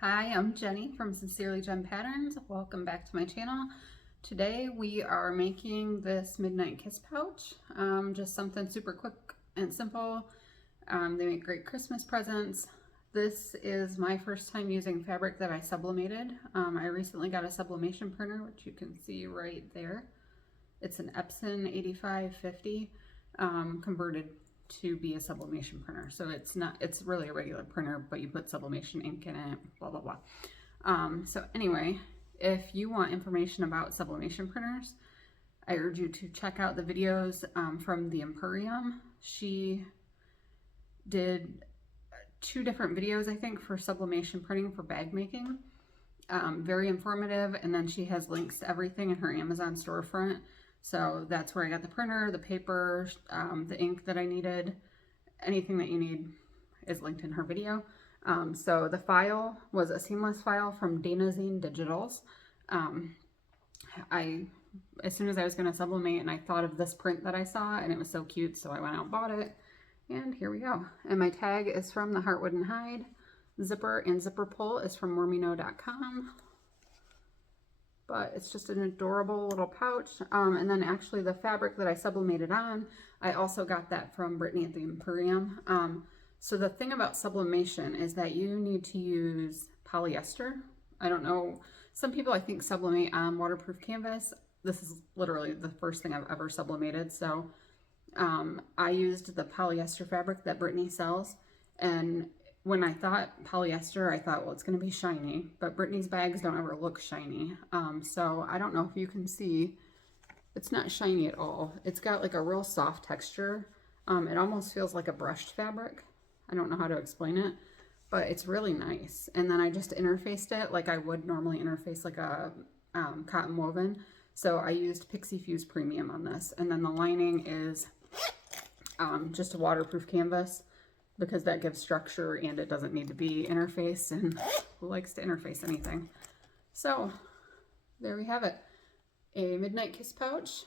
Hi, I'm Jenny from Sincerely Jen Patterns. Welcome back to my channel. Today we are making this Midnight Kiss pouch. Just something super quick and simple. They make great Christmas presents. This is my first time using fabric that I sublimated. I recently got a sublimation printer, which you can see right there. It's an Epson 8550 converted to be a sublimation printer. So it's really a regular printer, but you put sublimation ink in it, blah, blah, blah. So anyway, if you want information about sublimation printers, I urge you to check out the videos from the Emporium. She did 2 different videos, I think, for sublimation printing for bag making. Very informative, and then she has links to everything in her Amazon storefront. So that's where I got the printer, the paper, the ink that I needed. Anything that you need is linked in her video. So the file was a seamless file from Zine Digitals. As soon as I was going to sublimate, and I thought of this print that I saw, and it was so cute, so I went out and bought it. And here we go. And my tag is from the Heartwood and Hide. Zipper and zipper pull is from mormino.com. But it's just an adorable little pouch. And then actually the fabric that I sublimated on, I also got that from Brittany at the Emporium. So the thing about sublimation is that you need to use polyester. I don't know, some people I think sublimate on waterproof canvas. This is literally the first thing I've ever sublimated. So I used the polyester fabric that Brittany sells, and when I thought polyester, I thought, well, it's going to be shiny, but Brittany's bags don't ever look shiny. So I don't know if you can see, it's not shiny at all. It's got like a real soft texture. It almost feels like a brushed fabric. I don't know how to explain it, but it's really nice. And then I just interfaced it like I would normally interface like a cotton woven. So I used Pixie Fuse Premium on this. And then the lining is just a waterproof canvas, because that gives structure and it doesn't need to be interfaced, and who likes to interface anything? So there we have it, a Midnight Kiss pouch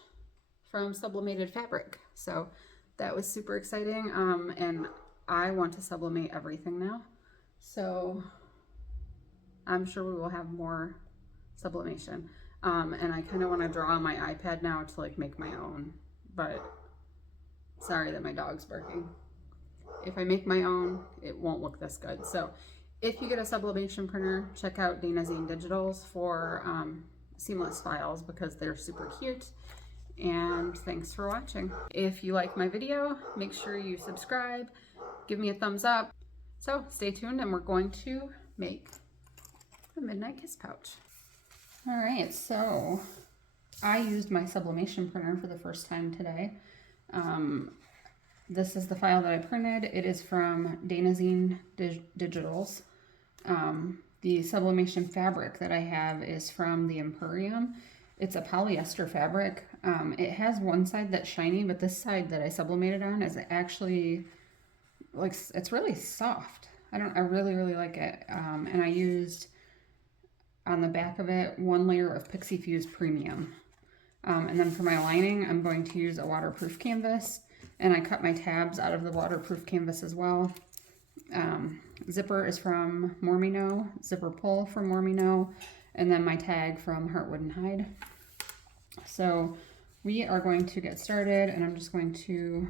from Sublimated fabric. So that was super exciting, and I want to sublimate everything now, so I'm sure we will have more sublimation. And I kind of want to draw on my iPad now to like make my own, but sorry that my dog's barking. If I make my own, it won't look this good. So if you get a sublimation printer, check out Zine Digitals for seamless files, because they're super cute. And thanks for watching. If you like my video, make sure you subscribe, give me a thumbs up. So stay tuned, and we're going to make a Midnight Kiss pouch. All right, so I used my sublimation printer for the first time today. This is the file that I printed. It is from Zine Digitals. The sublimation fabric that I have is from the Emporium. It's a polyester fabric. It has one side that's shiny, but this side that I sublimated on is actually, like, it's really soft. I really, really like it. And I used, on the back of it, 1 layer of Pixie Fuse Premium. And then for my lining, I'm going to use a waterproof canvas. And I cut my tabs out of the waterproof canvas as well. Zipper is from Mormino, zipper pull from Mormino, and then my tag from Heartwood and Hide. So we are going to get started, and I'm just going to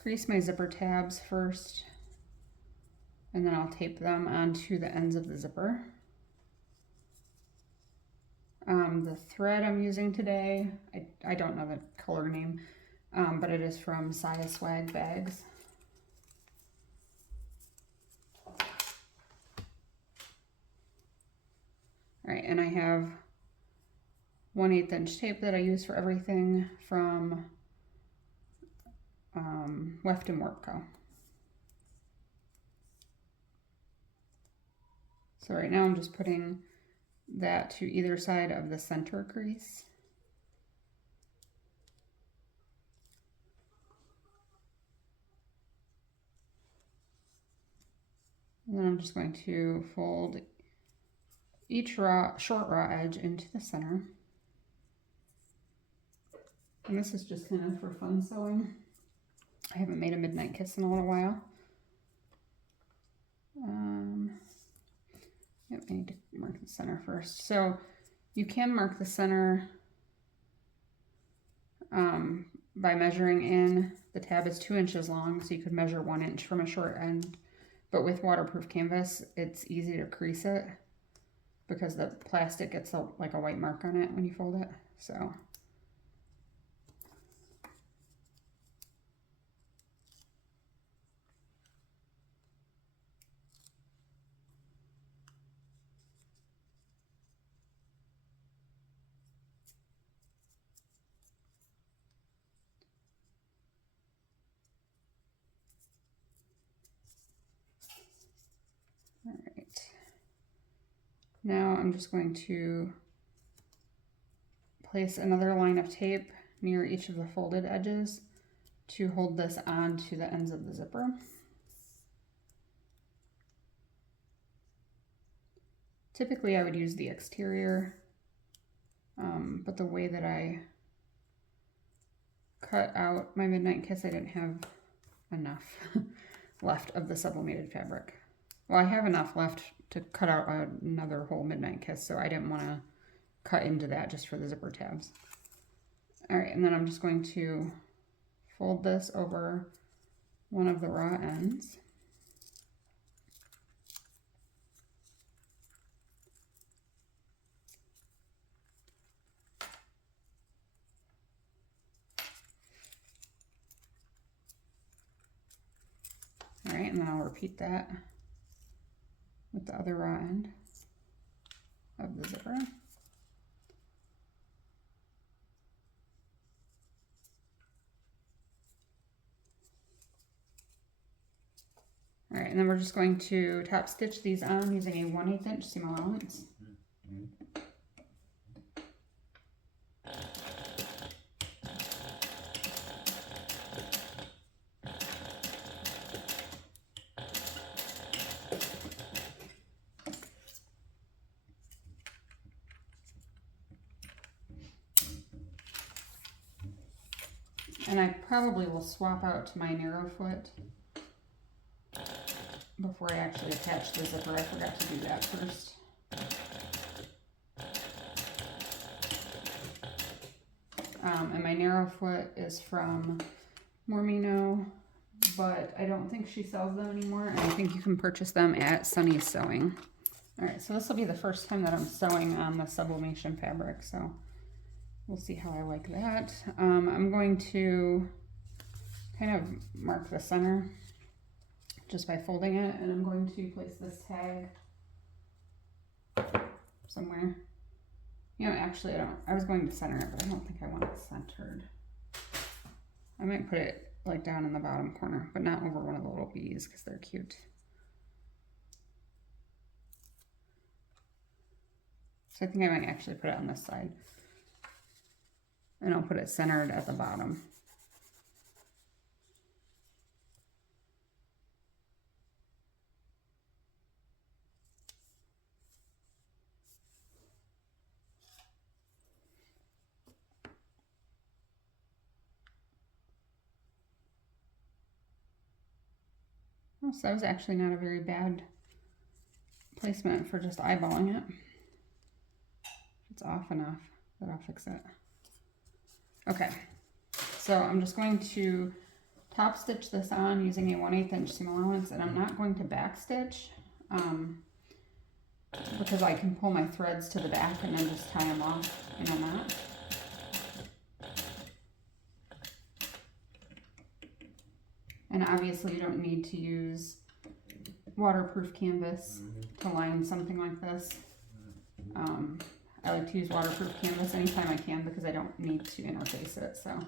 crease my zipper tabs first, and then I'll tape them onto the ends of the zipper. The thread I'm using today, I don't know the color name, but it is from Saya Swag Bags. All right, and I have 1/8 inch tape that I use for everything from Weft and Warp Co. So right now I'm just putting that to either side of the center crease. And then I'm just going to fold each short raw edge into the center. And this is just kind of for fun sewing. I haven't made a Midnight Kiss in a little while. Yep, I need to mark the center first. So you can mark the center by measuring in. The tab is 2 inches long, so you could measure 1 inch from a short end. But with waterproof canvas, it's easy to crease it because the plastic gets like a white mark on it when you fold it. So all right. Now I'm just going to place another line of tape near each of the folded edges to hold this on to the ends of the zipper. Typically I would use the exterior, but the way that I cut out my midnight kiss, I didn't have enough left of the sublimated fabric. Well, I have enough left to cut out another whole midnight kiss, so I didn't want to cut into that just for the zipper tabs. All right, and then I'm just going to fold this over one of the raw ends. All right, and then I'll repeat that with the other raw end of the zipper. All right, and then we're just going to top stitch these on using a 1/8 inch seam allowance. And I probably will swap out to my narrow foot before I actually attach the zipper. I forgot to do that first. And my narrow foot is from Mormino, but I don't think she sells them anymore. And I think you can purchase them at Sunny's Sewing. All right, so this will be the first time that I'm sewing on the sublimation fabric, so we'll see how I like that. I'm going to kind of mark the center just by folding it, and I'm going to place this tag somewhere. You know, actually I was going to center it, but I don't think I want it centered. I might put it like down in the bottom corner, but not over one of the little bees because they're cute. So I think I might actually put it on this side. And I'll put it centered at the bottom. Oh, so that was actually not a very bad placement for just eyeballing it. It's off enough that I'll fix it. Okay, so I'm just going to top stitch this on using a 1/8 inch seam allowance, and I'm not going to back stitch because I can pull my threads to the back and then just tie them off in a knot. And obviously you don't need to use waterproof canvas to line something like this. I like to use waterproof canvas anytime I can because I don't need to interface it, so.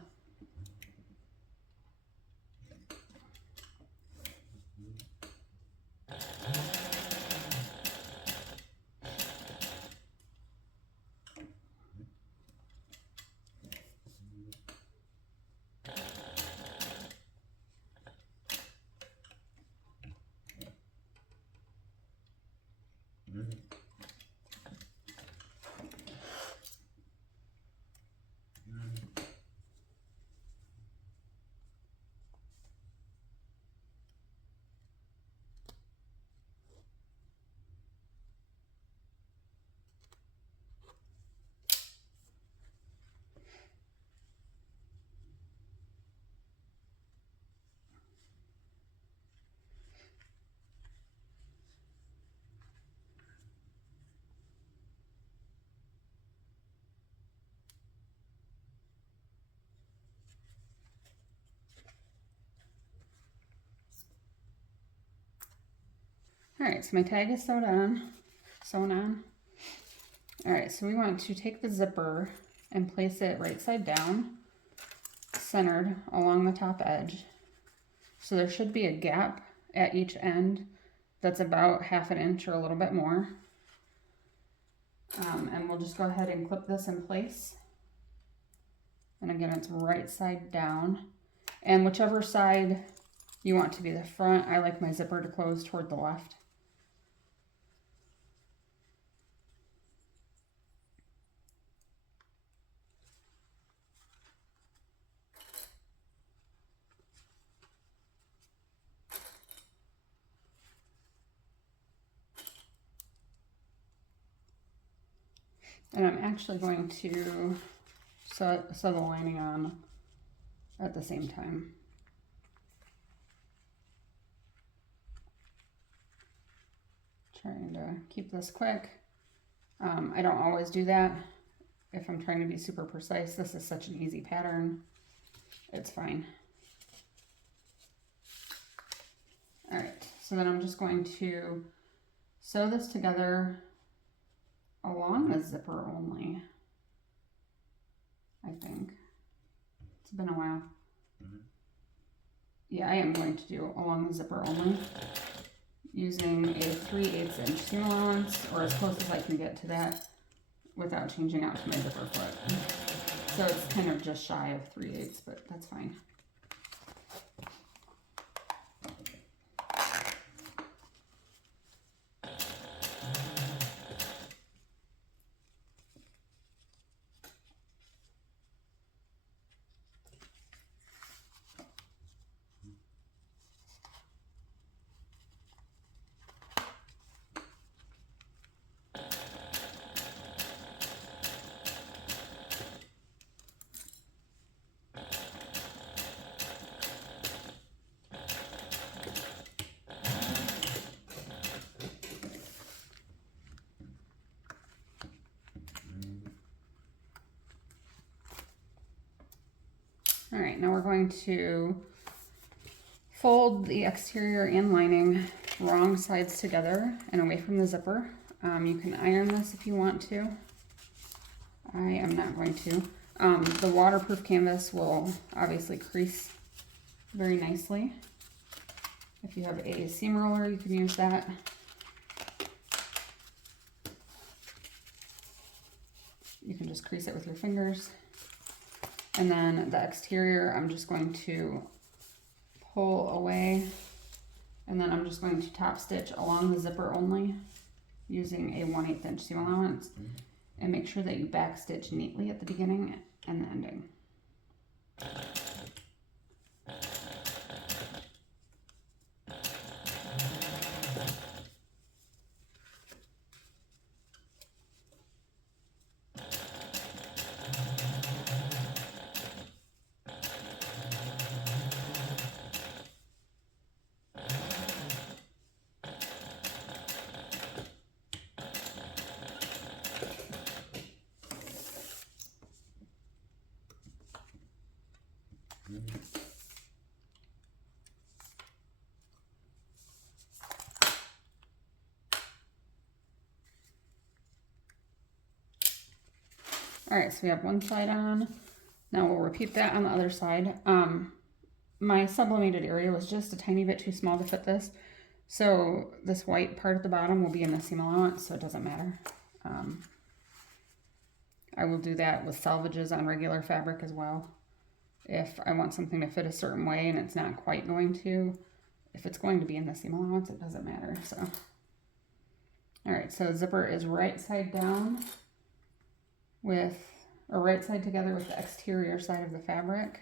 All right, so my tag is sewn on. All right, so we want to take the zipper and place it right side down, centered along the top edge. So there should be a gap at each end that's about 1/2 inch or a little bit more. And we'll just go ahead and clip this in place. And again, it's right side down. And whichever side you want to be the front, I like my zipper to close toward the left. And I'm actually going to sew the lining on at the same time. Trying to keep this quick. I don't always do that. If I'm trying to be super precise, this is such an easy pattern. It's fine. All right, so then I'm just going to sew this together along the zipper only, I think. It's been a while. Yeah, I am going to do along the zipper only, using a 3/8 inch seam allowance, or as close as I can get to that without changing out to my zipper foot. So it's kind of just shy of 3/8, but that's fine. All right, now we're going to fold the exterior and lining wrong sides together and away from the zipper. You can iron this if you want to. I am not going to. The waterproof canvas will obviously crease very nicely. If you have a seam roller, you can use that. You can just crease it with your fingers. And then the exterior, I'm just going to pull away, and then I'm just going to top stitch along the zipper only using a 1/8 inch seam allowance, and make sure that you back stitch neatly at the beginning and the ending. All right, so we have one side on. Now we'll repeat that on the other side. My sublimated area was just a tiny bit too small to fit this. So this white part at the bottom will be in the seam allowance, so it doesn't matter. I will do that with salvages on regular fabric as well. If I want something to fit a certain way and it's not quite going to, if it's going to be in the seam allowance, it doesn't matter. So, all right, so zipper is right side down with, or right side together with the exterior side of the fabric.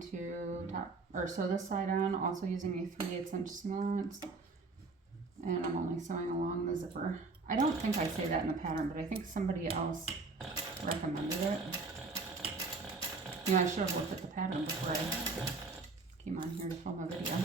going to sew this side on, also using a 3/8 inch seam allowance. And I'm only sewing along the zipper. I don't think I say that in the pattern, but I think somebody else recommended it. You know, I should have looked at the pattern before I came on here to film a video.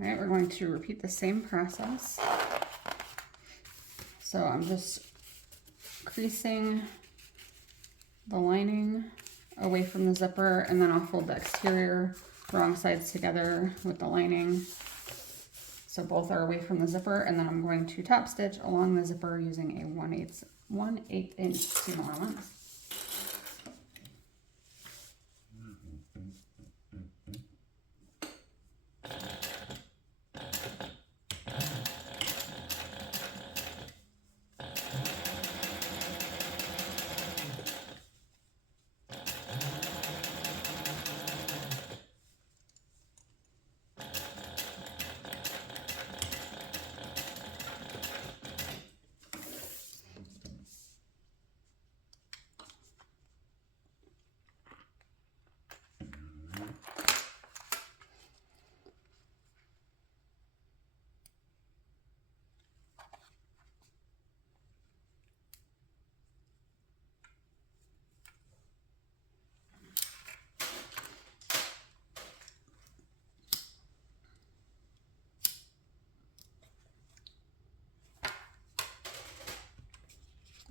All right, we're going to repeat the same process. So I'm just creasing the lining away from the zipper, and then I'll fold the exterior wrong sides together with the lining. So both are away from the zipper, and then I'm going to top stitch along the zipper using a 1/8 inch seam allowance.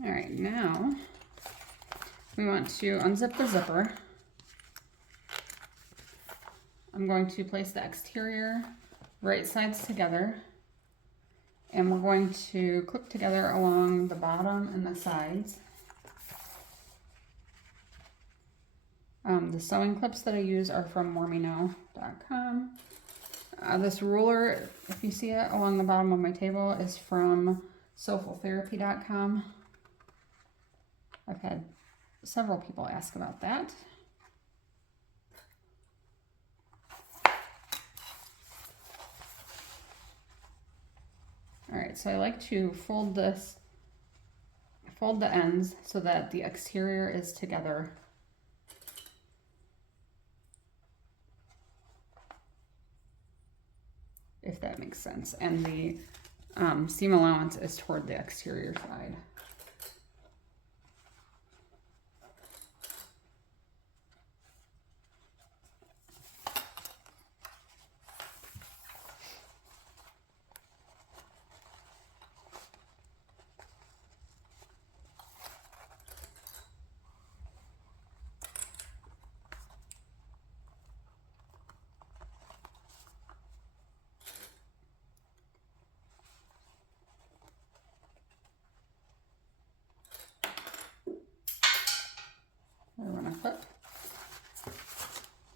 All right, now we want to unzip the zipper. I'm going to place the exterior right sides together, and we're going to clip together along the bottom and the sides. The sewing clips that I use are from moremeknow.com. This ruler, if you see it along the bottom of my table, is from sewfultherapy.com. I've had several people ask about that. All right, so I like to fold the ends so that the exterior is together. If that makes sense. And the seam allowance is toward the exterior side.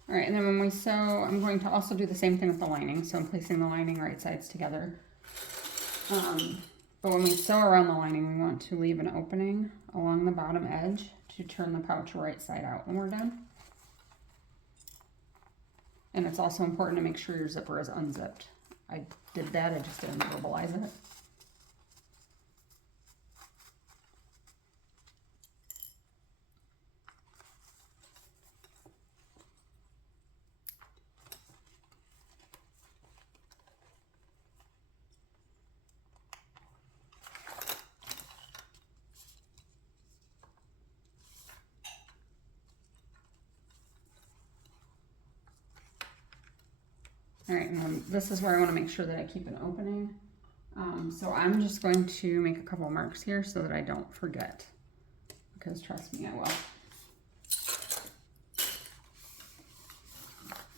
All right, and then when we sew, I'm going to also do the same thing with the lining. So I'm placing the lining right sides together. But when we sew around the lining, we want to leave an opening along the bottom edge to turn the pouch right side out when we're done. And it's also important to make sure your zipper is unzipped. I did that, I just didn't verbalize it. All right, and then this is where I want to make sure that I keep an opening. So I'm just going to make a couple marks here so that I don't forget, because trust me, I will.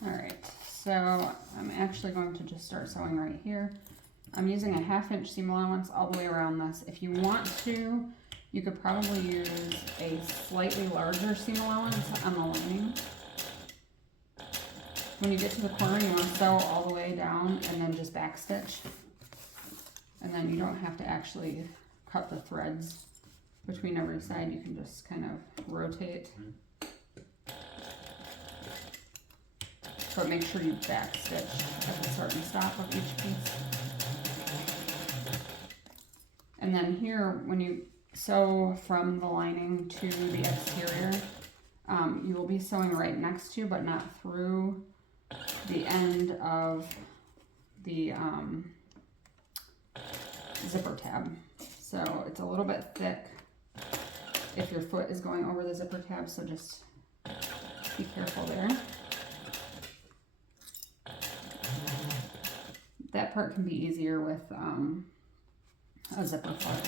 All right, so I'm actually going to just start sewing right here. I'm using a 1/2 inch seam allowance all the way around this. If you want to, you could probably use a slightly larger seam allowance on the lining. When you get to the corner, you want to sew all the way down and then just back stitch. And then you don't have to actually cut the threads between every side. You can just kind of rotate. But make sure you back stitch at the start and stop of each piece. And then here, when you sew from the lining to the exterior, you will be sewing right next to, but not through, the end of the zipper tab. So it's a little bit thick if your foot is going over the zipper tab, so just be careful there. That part can be easier with a zipper foot,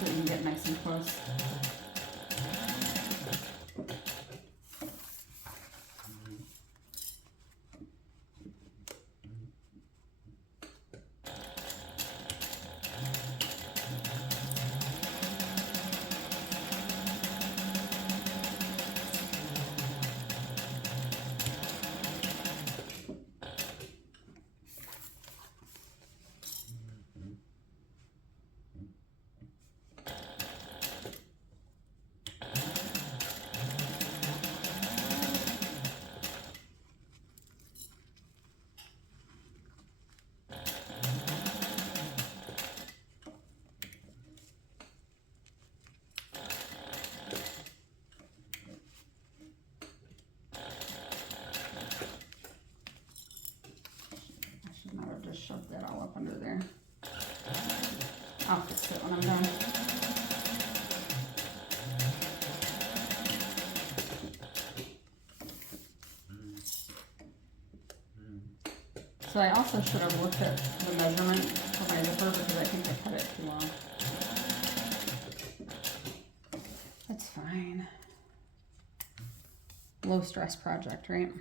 so you can get nice and close. Shove that all up under there. I'll fix it when I'm done. So I also should have looked at the measurement for my zipper because I think I cut it too long. That's fine. Low stress project, right?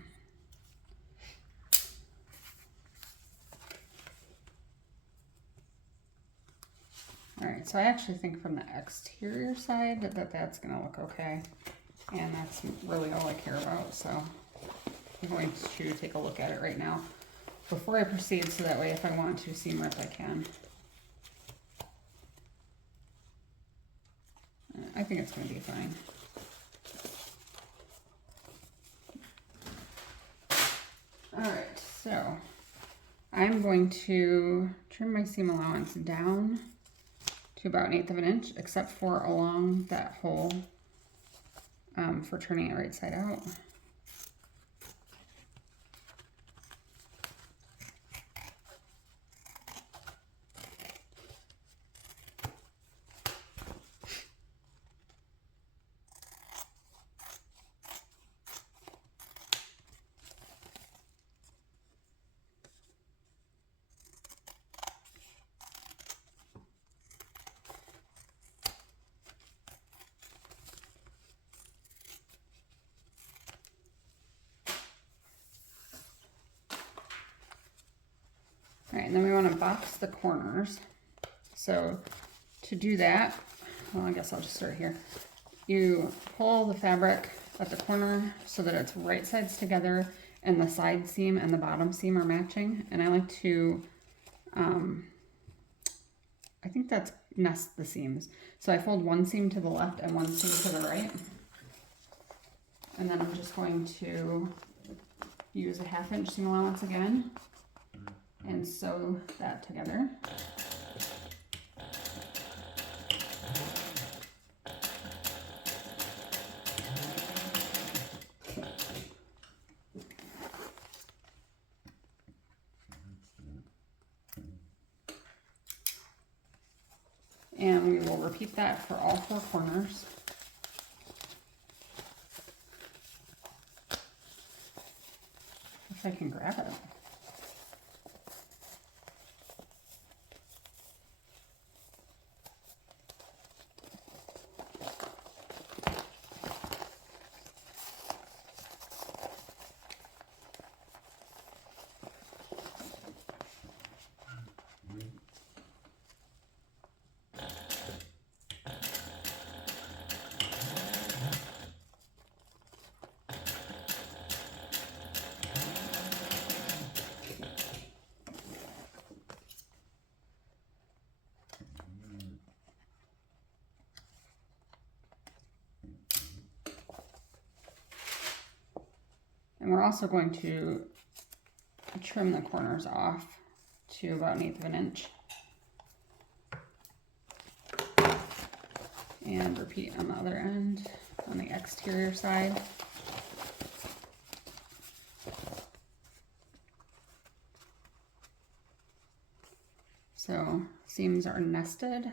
Alright, so I actually think from the exterior side that's going to look okay. And that's really all I care about, so I'm going to take a look at it right now before I proceed, so that way if I want to seam rip I can. I think it's going to be fine. Alright, so I'm going to trim my seam allowance down to about 1/8 of an inch, except for along that hole for turning it right side out. All right, and then we want to box the corners. So to do that, well, I guess I'll just start here. You pull the fabric at the corner so that it's right sides together and the side seam and the bottom seam are matching. And I like to, I think that's nest the seams. So I fold one seam to the left and one seam to the right. And then I'm just going to use a 1/2 inch seam allowance again and sew that together. And we will repeat that for all 4 corners. If I can grab it. And we're also going to trim the corners off to about 1/8 of an inch. And repeat on the other end, on the exterior side. So seams are nested.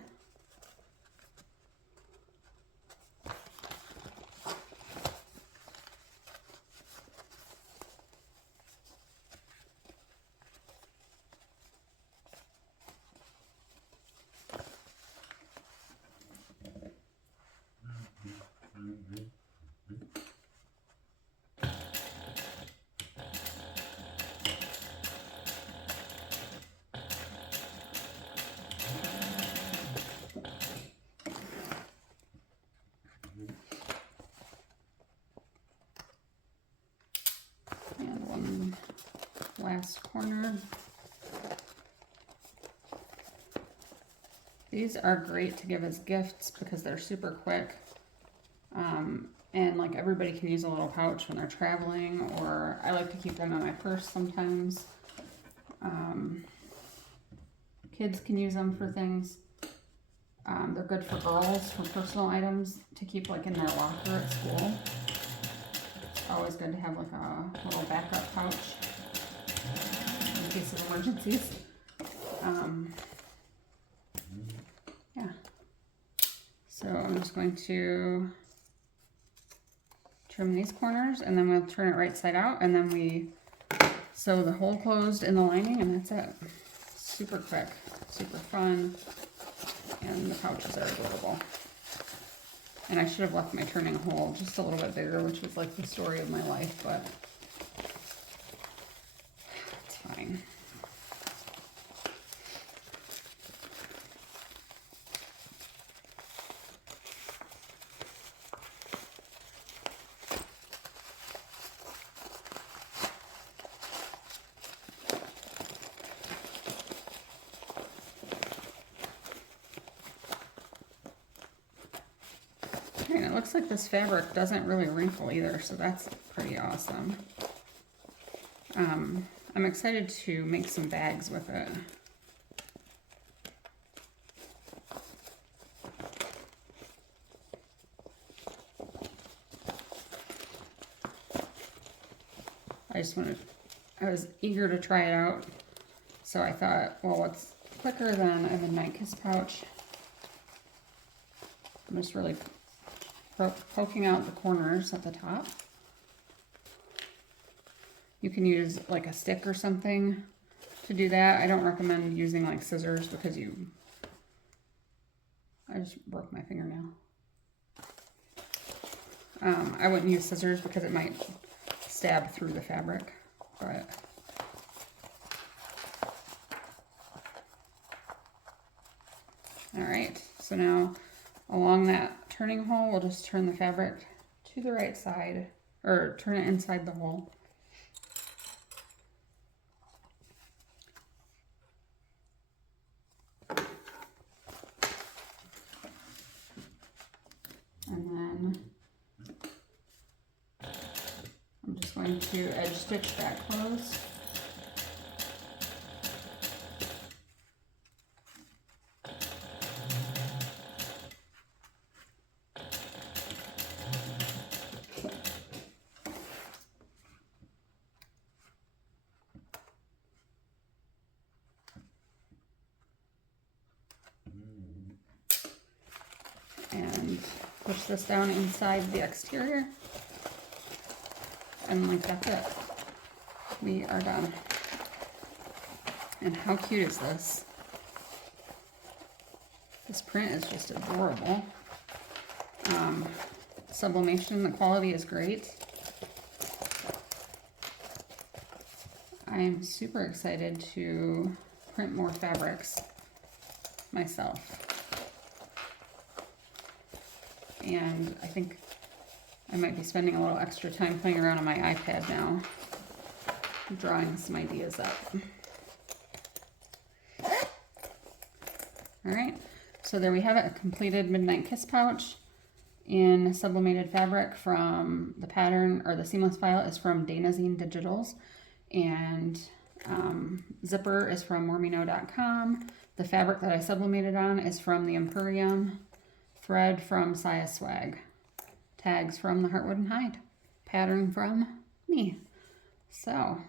And one last corner. These are great to give as gifts because they're super quick. And like everybody can use a little pouch when they're traveling, or I like to keep them in my purse sometimes. Kids can use them for things. They're good for girls for personal items to keep like in their locker at school. It's always good to have like a little backup pouch in case of emergencies. Yeah. So I'm just going to trim these corners, and then we'll turn it right side out, and then we sew the hole closed in the lining, and that's it. Super quick, super fun, and the pouches are adorable. And I should have left my turning hole just a little bit bigger, which was like the story of my life, but it's fine. And it looks like this fabric doesn't really wrinkle either, so that's pretty awesome. I'm excited to make some bags with it. I was eager to try it out, so I thought, well, what's quicker than a midnight kiss pouch? I'm just really poking out the corners at the top. You can use like a stick or something to do that. I don't recommend using like scissors because I just broke my fingernail. I wouldn't use scissors because it might stab through the fabric, but all right, so now along that turning hole, we'll just turn the fabric to the right side, or turn it inside the hole. And then I'm just going to edge stitch that close. And push this down inside the exterior, and like that's it. We are done. And how cute is this? This print is just adorable. Sublimation, the quality is great. I am super excited to print more fabrics myself. And I think I might be spending a little extra time playing around on my iPad now, drawing some ideas up. All right, so there we have it, a completed Midnight Kiss pouch. in sublimated fabric from the pattern, or the seamless file is from Danazine Digitals, and zipper is from mormino.com. The fabric that I sublimated on is from the Emporium, thread from Saya Swag, tags from the Heartwood and Hide, pattern from me. So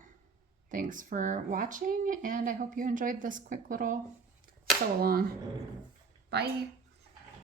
thanks for watching, and I hope you enjoyed this quick little sew along. Bye.